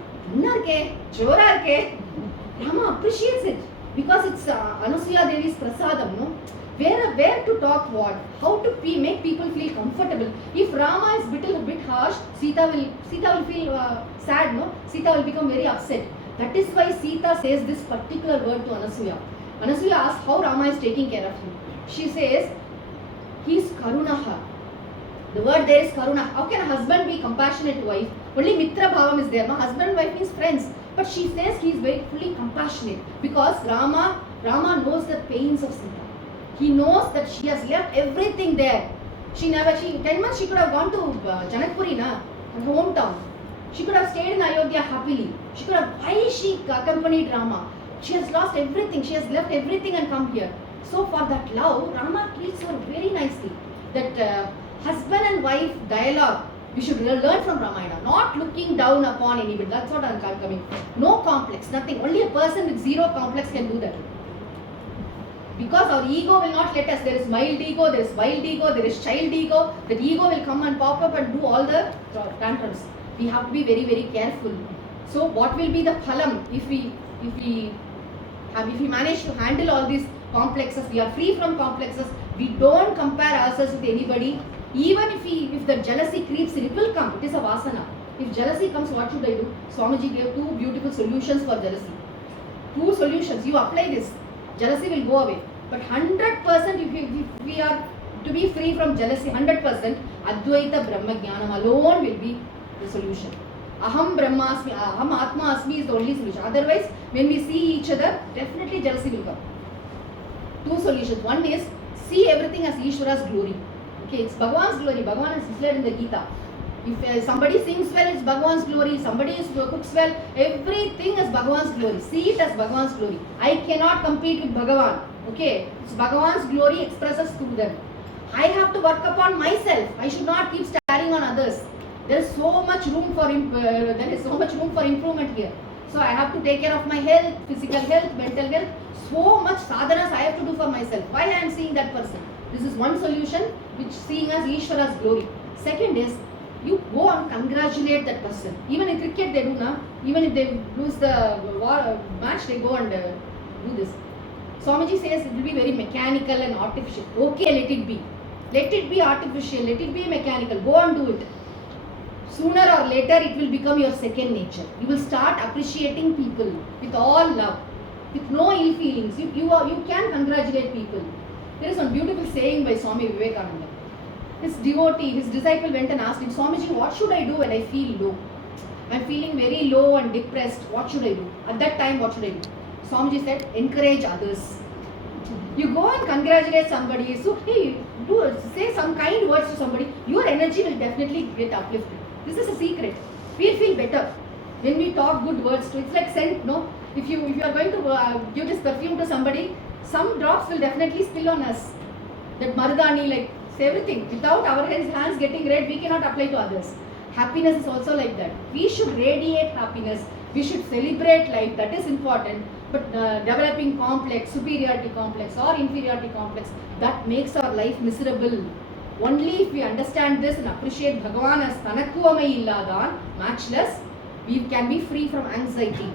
Jora ke. Rama appreciates it because it's Anasuya Devi's prasadam, no? Where to talk what? How to make people feel comfortable. If Rama is a bit harsh, Sita will feel sad, no? Sita will become very upset. That is why Sita says this particular word to Anasuya. Anasuya asks how Rama is taking care of him. She says, he is karunaha. The word there is karuna. How can a husband be compassionate to wife? Only mitra bhavam is there. No, husband and wife means friends. But she says he is very fully compassionate because Rama knows the pains of Sita. He knows that she has left everything there. 10 months she could have gone to Janakpuri, her hometown. She could have stayed in Ayodhya happily. Why she accompanied Rama? She has lost everything. She has left everything and come here. So for that love, Rama treats her very nicely. That husband and wife dialogue, we should learn from Ramayana. Not looking down upon anybody. That's what I'm coming. No complex, nothing. Only a person with zero complex can do that. Because our ego will not let us. There is mild ego, there is wild ego, there is child ego. That ego will come and pop up and do all the tantrums. We have to be very, very careful. So what will be the phalam if we manage to handle all these complexes? We are free from complexes. We don't compare ourselves with anybody. Even if the jealousy creeps in, it will come. It is a vasana. If jealousy comes, what should I do? Swamiji gave 2 beautiful solutions for jealousy. 2 solutions. You apply this. Jealousy will go away. But 100% if we are to be free from jealousy, 100%, Advaita Brahma Jnanam alone will be the solution. Aham Brahmasmi, Aham Atma Asmi is the only solution. Otherwise, when we see each other, definitely jealousy will come. 2 solutions. One is, see everything as Ishvara's glory. Okay, it's Bhagavan's glory. Bhagavan is declared in the Gita. If somebody sings well, it's Bhagavan's glory. Somebody cooks well, everything is Bhagavan's glory. See it as Bhagavan's glory. I cannot compete with Bhagavan. Okay, it's Bhagavan's glory expresses through them. I have to work upon myself. I should not keep staring on others. There is so much room for improvement here. So I have to take care of my health, physical health, mental health. So much sadhanas I have to do for myself. Why I am seeing that person? This is one solution, which seeing as Ishvara's glory. Second is, you go and congratulate that person. Even in cricket they do now. Even if they lose the match, they go and do this. Swamiji says it will be very mechanical and artificial. Okay, let it be. Let it be artificial. Let it be mechanical. Go and do it. Sooner or later, it will become your second nature. You will start appreciating people with all love, with no ill feelings. You can congratulate people. There is one beautiful saying by Swami Vivekananda. His devotee, his disciple went and asked him, Swamiji, what should I do when I feel low? I am feeling very low and depressed. What should I do? At that time, what should I do? Swamiji said, encourage others. You go and congratulate somebody. So, hey, say some kind words to somebody. Your energy will definitely get uplifted. This is a secret. We'll feel better when we talk good words to. It's like scent, no? If you are going to give this perfume to somebody, some drops will definitely spill on us. That mardani, like everything. Without our hands getting red, we cannot apply to others. Happiness is also like that. We should radiate happiness. We should celebrate life. That is important. But developing complex, superiority complex or inferiority complex, that makes our life miserable. Only if we understand this and appreciate Bhagavan as Tanakkuamai Illadan, matchless, we can be free from anxiety.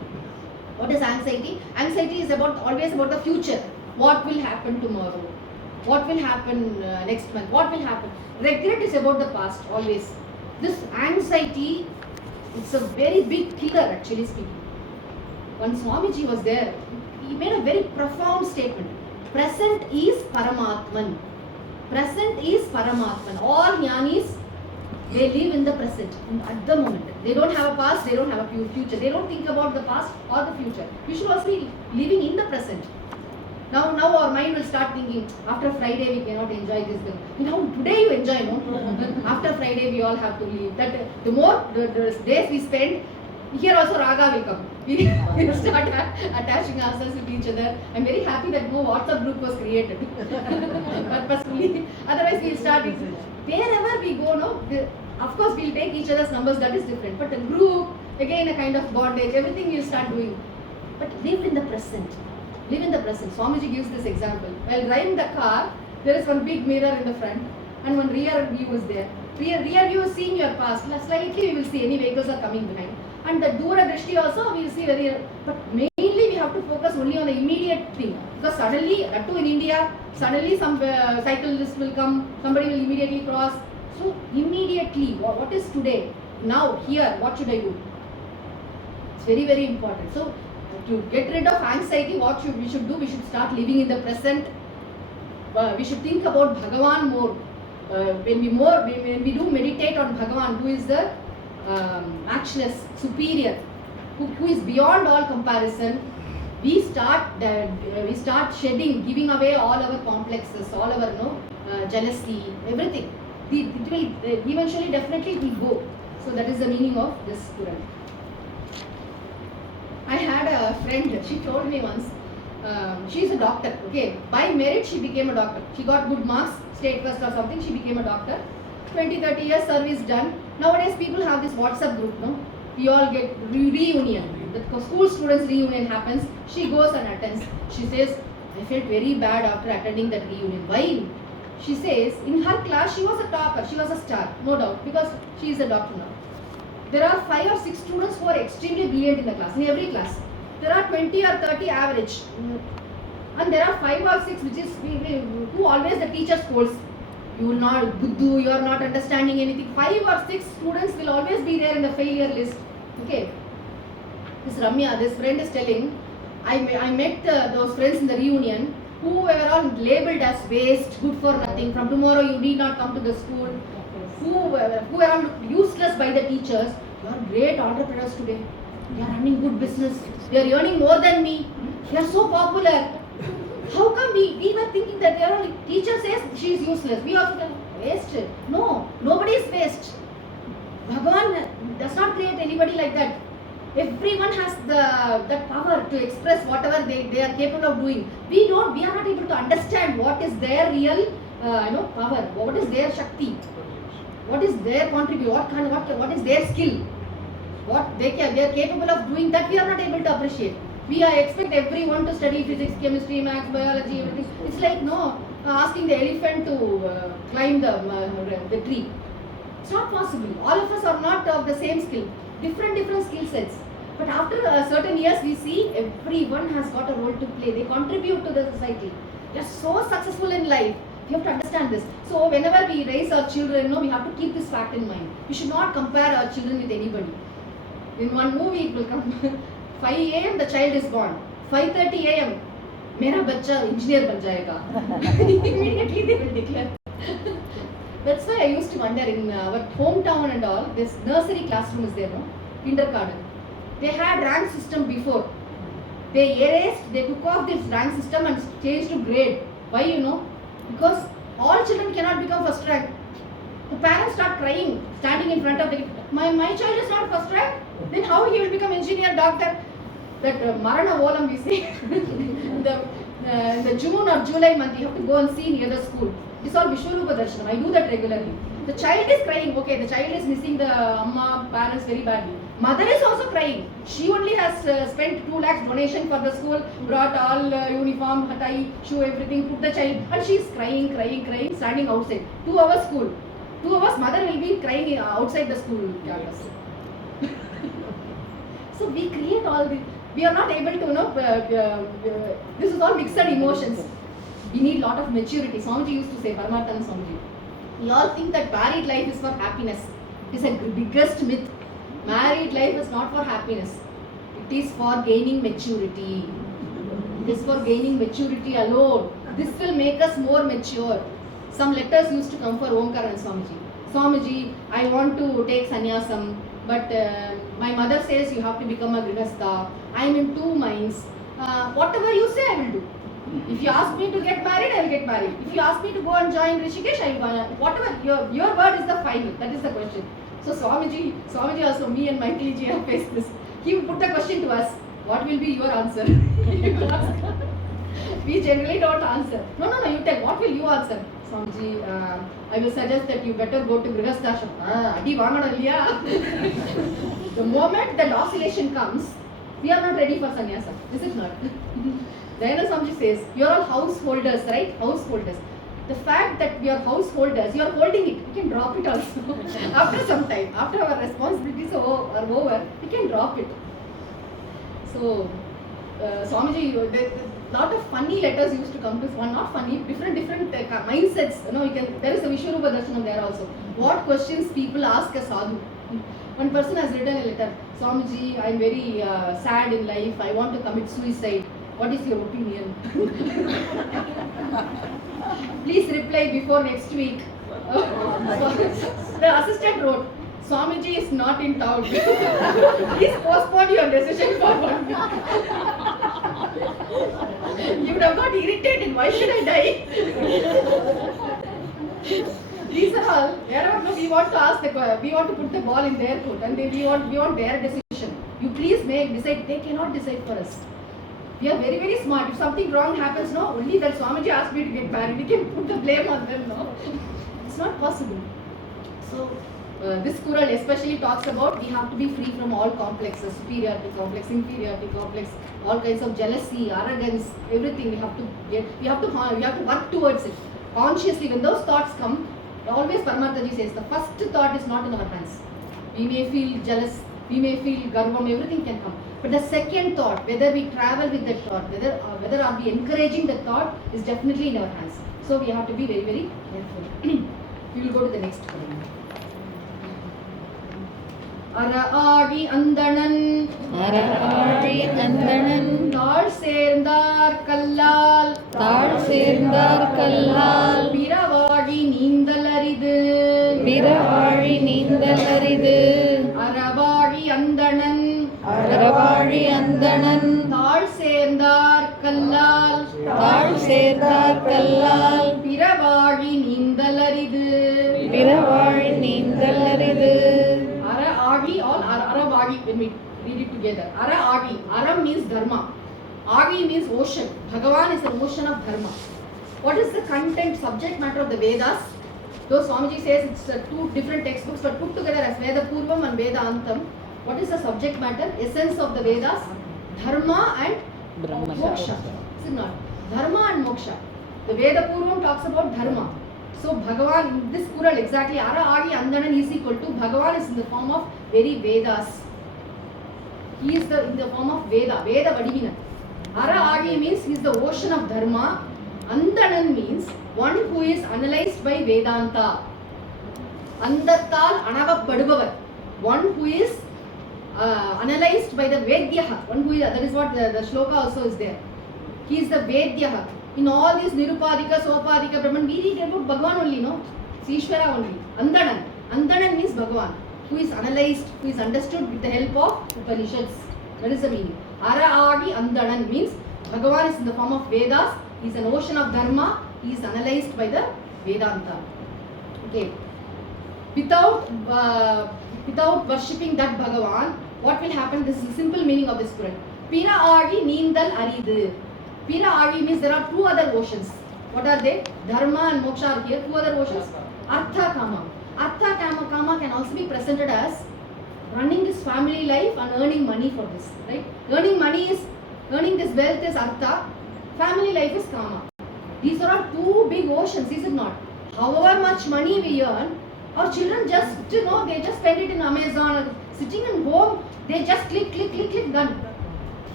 What is anxiety? Anxiety is always about the future. What will happen tomorrow? What will happen next month? What will happen? Regret is about the past, always. This anxiety, it's a very big killer, actually speaking. When Swamiji was there, he made a very profound statement. Present is Paramatman. Present is Paramatman. All jnanis, they live in the present, at the moment. They don't have a past, they don't have a future. They don't think about the past or the future. We should also be living in the present. Now our mind will start thinking, after Friday we cannot enjoy this. Today you enjoy, no? After Friday we all have to leave. That the more the days we spend, here also raga will come. We will start attaching ourselves with each other. I'm very happy that no WhatsApp group was created purposefully. Otherwise we'll start wherever we go, no? Of course we'll take each other's numbers, that is different. But the group, again a kind of bondage, everything we'll start doing. But live in the present. Live in the present. Swamiji gives this example. While driving the car, there is one big mirror in the front and one rear view is there. Rear view is seeing your past. Slightly we will see any vehicles are coming behind. And the Dura Drishti also we will see very. But mainly we have to focus only on the immediate thing. Because suddenly, that too in India, suddenly some cyclist will come, somebody will immediately cross. So immediately, what is today? Now, here, what should I do? It's very, very important. So to get rid of anxiety, what we should do? We should start living in the present. We should think about Bhagavan more. When we do meditate on Bhagavan, who is the matchless, superior, who is beyond all comparison, we start shedding, giving away all our complexes, all our jealousy, everything. It will eventually, definitely, it will go. So that is the meaning of this Quran. I had a friend, she told me once, she is a doctor, okay. By merit, she became a doctor. She got good marks, state first or something, she became a doctor. 20-30 years service done. Nowadays, people have this WhatsApp group, no? We all get reunion. The school students reunion happens. She goes and attends. She says, I felt very bad after attending that reunion. Why? She says, in her class, she was a topper. She was a star, no doubt, because she is a doctor now. There are 5 or 6 students who are extremely brilliant in the class, in every class. There are 20 or 30 average. And there are 5 or 6 which is who always the teacher scolds. You will not, Buddhu, you are not understanding anything. 5 or 6 students will always be there in the failure list. Okay. This Ramya, this friend is telling, I met those friends in the reunion who were all labeled as waste, good for nothing. From tomorrow you need not come to the school. Who were all useless by the teachers. You are great entrepreneurs today. You are running good business. You are earning more than me. You are so popular. How come we were thinking that they are only, teacher says she is useless. We also waste. No, nobody is waste. Bhagavan does not create anybody like that. Everyone has that power to express whatever they are capable of doing. We are not able to understand what is their real power, what is their Shakti, what is their contribution, what is their skill, what they are capable of doing, that we are not able to appreciate. We expect everyone to study physics, chemistry, maths, biology, everything. It's like asking the elephant to climb the tree. It's not possible. All of us are not of the same skill. Different skill sets. But after certain years, we see everyone has got a role to play. They contribute to the society. They are so successful in life. We have to understand this. So whenever we raise our children, we have to keep this fact in mind. We should not compare our children with anybody. In one movie, it will come 5 a.m. the child is born. 5:30 a.m. मेरा बच्चा engineer बन जाएगा. Immediately they will declare. That's why I used to wonder in our hometown and all, this nursery classroom is there, no? Kindergarten. They had rank system before. They took off this rank system and changed to grade. Why, Because all children cannot become first rank. The parents start crying, standing in front of the my child is not first rank. Then how he will become engineer, doctor? That Marana Volam we say. the June or July month you have to go and see near the school. It's all Vishwarupa Darshanam. I do that regularly. The child is crying. Okay, the child is missing the Amma parents very badly. Mother is also crying. She only has spent 2 lakhs donation for the school, brought all uniform, tie, shoe, everything, put the child, and she is crying, standing outside. 2 hours school. 2 hours mother will be crying outside the school campus. So we create all this. We are not able to, this is all mixed emotions. We need lot of maturity. Swamiji used to say, Paramatana Swamiji. We all think that married life is for happiness. It is a biggest myth. Married life is not for happiness. It is for gaining maturity. It is for gaining maturity alone. This will make us more mature. Some letters used to come for Omkar and Swamiji. Swamiji, I want to take sannyasam, but my mother says you have to become a grihastha. I am in 2 minds. Whatever you say, I will do. If you ask me to get married, I will get married. If you ask me to go and join Rishikesh, I will. Whatever, your word is the final. That is the question. So Swamiji also, me and Michael ji have faced this. He will put the question to us. What will be your answer? We generally don't answer. No, you tell. What will you answer? Swamiji, I will suggest that you better go to Grihasthashram. Adi vaangana liya. The moment that oscillation comes, we are not ready for sannyasa. Is it not? Then Swamiji says, you are all householders, right? Householders. The fact that we are householders, you are holding it. We can drop it also. After some time, after our responsibilities are over, we can drop it. So, Swamiji, a lot of funny letters used to come to us. One not funny, different mindsets. There is a Vishwarupa Darshanam there also. What questions people ask a sadhu. One person has written a letter. Swamiji, I am very sad in life. I want to commit suicide. What is your opinion? Please reply before next week. The assistant wrote, Swamiji is not in town. Please postpone your decision for 1 week. You would have got irritated. Why should I die? These are all, we want to ask we want to put the ball in their court, and we want their decision. You please decide. They cannot decide for us. We are very, very smart. If something wrong happens, only that Swamiji asked me to get married. We can put the blame on them, It's not possible. So, this Kural especially talks about we have to be free from all complexes, superiority complex, inferiority complex, all kinds of jealousy, arrogance, everything. We have to work towards it consciously. When those thoughts come, always Paramatmaji says the first thought is not in our hands. We may feel jealous, we may feel garvam, everything can come. But the second thought, whether we travel with that thought, whether are we encouraging the thought, is definitely in our hands. So we have to be very, very careful. We will go to the next one. Araadi Andanan Thal Serndar Kallal Piravaadi Neendalaridu Aravaadi Andanan Thal Serndar Kallal Piravaadi Neendalaridu Aram Agi, when we read it together. Ara Agi. Aram means dharma. Agi means ocean. Bhagavan is an ocean of dharma. What is the content, subject matter of the Vedas? Though Swamiji says it's two different textbooks, but put together as Veda Purvam and Veda Antam. What is the subject matter? Essence of the Vedas? Dharma and moksha. Is it not? Dharma and moksha. The Veda Purvam talks about dharma. So Bhagavan, in this Kural exactly, Ara Agi Andanan is equal to Bhagavan is in the form of very Vedas. He is in the form of Veda Vadivina. Ara Agi means he is the ocean of dharma. Andanan means one who is analyzed by Vedanta. Andartal Anavapadubavar. One who is analyzed by the Vedyaha. One who is, that is what the shloka also is there. He is the Vedyaha. In all these Nirupadika, Sopadika, Brahman, we read about Bhagavan only, no? It's Ishvara only. Andanan. Andanan means Bhagavan, who is analyzed, who is understood with the help of Upanishads. That is the meaning. Ara Agi Andanan means Bhagavan is in the form of Vedas. He is an ocean of dharma. He is analyzed by the Vedanta. Okay. Without worshipping that Bhagavan, what will happen? This is the simple meaning of this Quran. Pira Agi Neendal Aridu. Pira Agi means there are two other oceans. What are they? Dharma and moksha are here. Two other oceans. Artha Kama. Artha Kama can also be presented as running this family life and earning money for this. Right? Earning this wealth is Artha. Family life is Kama. These are two big oceans, is it not? However much money we earn, our children just, they just spend it in Amazon or sitting in home, they just click, done.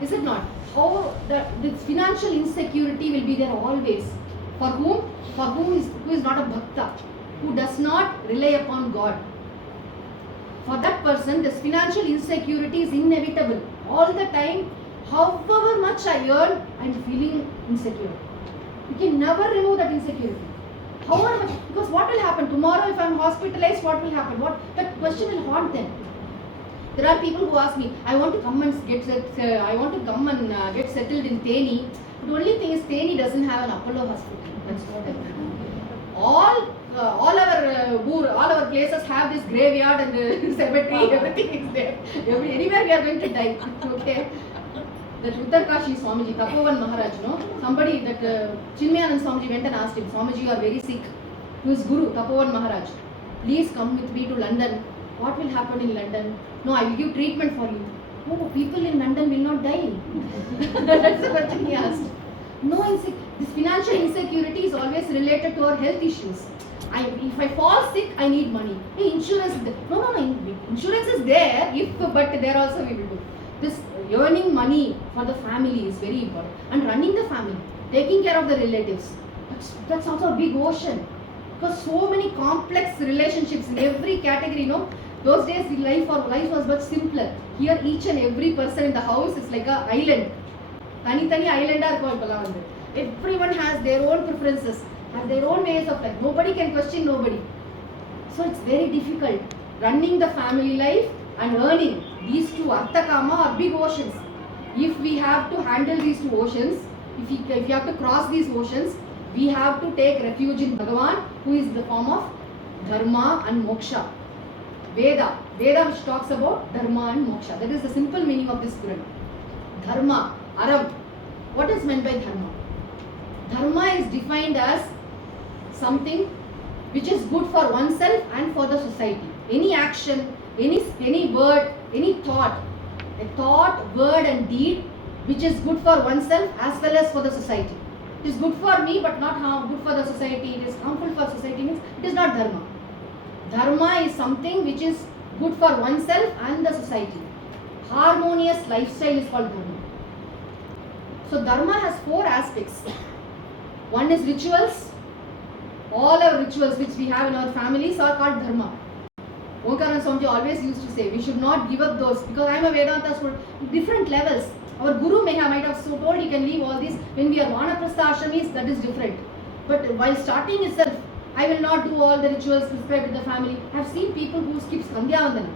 Is it not? How this financial insecurity will be there always. For whom? For who is not a bhakta, who does not rely upon God. For that person, this financial insecurity is inevitable. All the time, however much I earn, I am feeling insecure. You can never remove that insecurity. However much, because what will happen tomorrow if I am hospitalized? What will happen? That question will haunt them. There are people who ask me, I want to come and get settled in Theni. The only thing is Theni doesn't have an Apollo hospital. That's what I mean. All our places have this graveyard and cemetery. Everything is there. Anywhere we are going to die. Okay. That Uttarkashi Swamiji, Tapovan Maharaj, somebody that Chinmayanand Swamiji went and asked him, Swamiji, you are very sick. To his guru, Tapovan Maharaj, please come with me to London. What will happen in London? No, I will give treatment for you. No, people in London will not die. That's the question he asked. No, this financial insecurity is always related to our health issues. If I fall sick, I need money. Hey, insurance is there. No, insurance is there, but there also we will do. This earning money for the family is very important. And running the family, taking care of the relatives, that's also a big ocean. Because so many complex relationships in every category, those days life was much simpler. Here each and every person in the house is like an island. Tani island. Everyone has their own preferences, has their own ways of life. Nobody can question nobody. So it's very difficult. Running the family life and earning, these two Artha Kama are big oceans. If we have to handle these two oceans, if we have to cross these oceans, we have to take refuge in Bhagavan, who is the form of Dharma and Moksha. Veda which talks about Dharma and Moksha. That is the simple meaning of this Quran. Dharma, Aram. What is meant by Dharma? Dharma is defined as something which is good for oneself and for the society. Any action, any word, any thought, a thought, word and deed which is good for oneself as well as for the society. It is good for me but not good for the society. It is harmful for society means it is not Dharma. Dharma is something which is good for oneself and the society. Harmonious lifestyle is called Dharma. So Dharma has 4 aspects. One is rituals. All our rituals which we have in our families are called Dharma. Omkaran Swamiji always used to say, we should not give up those, because I am a Vedanta student, different levels. Our Guru might have so told you can leave all these. When we are Vanaprastha Ashramis, that is different. But while starting itself, I will not do all the rituals prescribed with the family. I have seen people who skip Sandhya Vandana.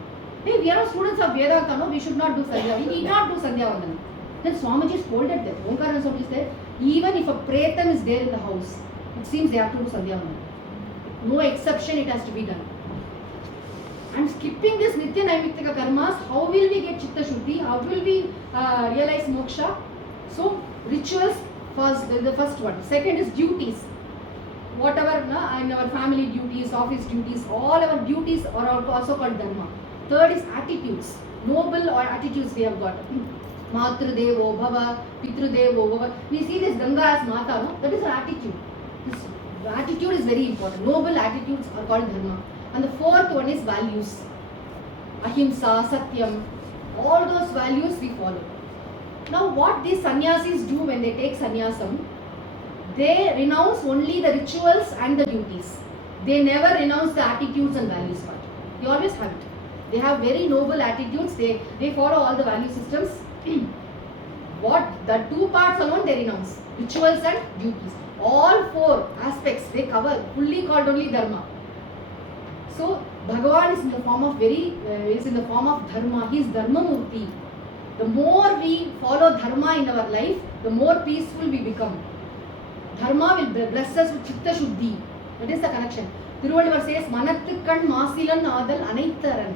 Hey, we are students of Vedanta, no, we should not do Sandhya. We need not do Sandhya Vandana. Then Swamiji scolded them. Omkaran Swamiji said, even if a pretam is there in the house, it seems they have to do Sandhya Vandana. No exception, it has to be done. And skipping this Nitya Naimittika karmas, how will we get Chitta Shuddhi? How will we realize moksha? So, rituals, first, the first one. Second is duties. Whatever in our family duties, office duties, all our duties are also called dharma. Third is attitudes. Noble or attitudes we have got. Matrudevo Bhava, Pitrudevo Bhava. We see this Ganga as Mata, no? That is an attitude. This attitude is very important. Noble attitudes are called dharma. And the fourth one is values. Ahimsa, Satyam, all those values we follow. Now what these sannyasis do when they take sannyasam, they renounce only the rituals and the duties. They never renounce the attitudes and values part. They always have it. They have very noble attitudes. They follow all the value systems. What the two parts alone they renounce, rituals and duties. All four aspects they cover, fully called only dharma. So Bhagavan is in the form of dharma. He is dharma murti. The more we follow dharma in our life, the more peaceful we become. Dharma will bless us with chitta shuddhi. That is the connection. Thiruvalluvar says, Manattukkan Masilan Adal Anaitharan.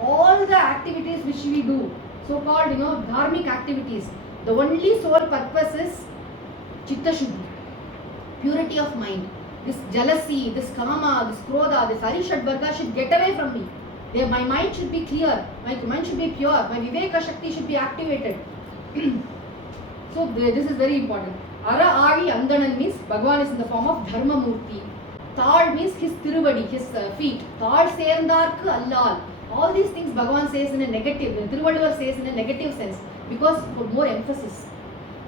All the activities which we do, so called dharmic activities, the only sole purpose is chitta shuddhi, purity of mind. This jealousy, this kama, this krodha, this arishad varga should get away from me. My mind should be clear, my mind should be pure, my viveka shakti should be activated. So this is very important. Ara Adi Andanan means Bhagavan is in the form of Dharma Murti. Thal means his Tiruvadi, his feet. Thal Serndarku Allal. All these things Bhagavan says in a negative, Thiruvalluvar says in a negative sense, because for more emphasis.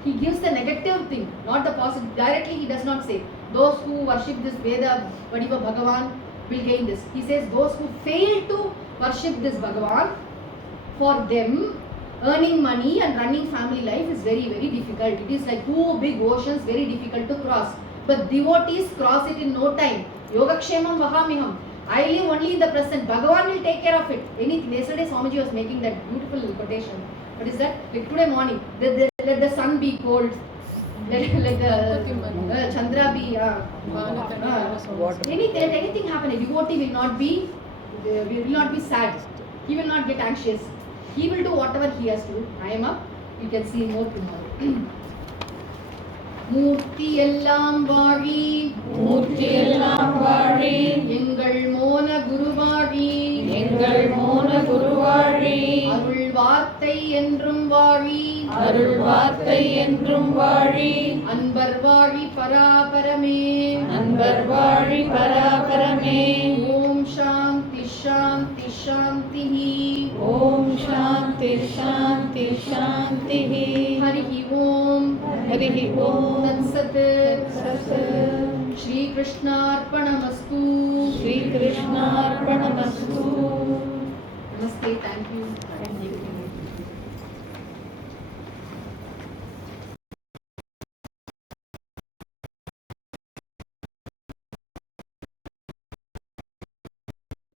He gives the negative thing, not the positive. Directly he does not say, those who worship this Veda, Vadiva Bhagavan will gain this. He says, those who fail to worship this Bhagavan, for them, earning money and running family life is very, very difficult. It is like two big oceans, very difficult to cross. But devotees cross it in no time. Yogakshemam Vahamiham. I live only in the present. Bhagavan will take care of it. Anything. Yesterday Swamiji was making that beautiful quotation. What is that? Like today morning, let the sun be cold. Let the Chandra be anything happen. A devotee will not be sad. He will not get anxious. He will do whatever he has to do. I am up. You can see more tomorrow. Murti ellam vaari, Murti ellam vaari, Engal mona guruvaari, Engal mona guruvaari, Arul vaarthai endrum vaari, Arul vaarthai endrum vaari, Anbar vaari paraparame, Anbar vaari paraparame, Om Shanti Shanti Shanti, Om Shanti Shanti Shanti, Harihi Om, Harihi Om. Tatsat. Shri Krishna Arpanamastu. Shri Krishna Arpanamastu. Namaste. Thank you.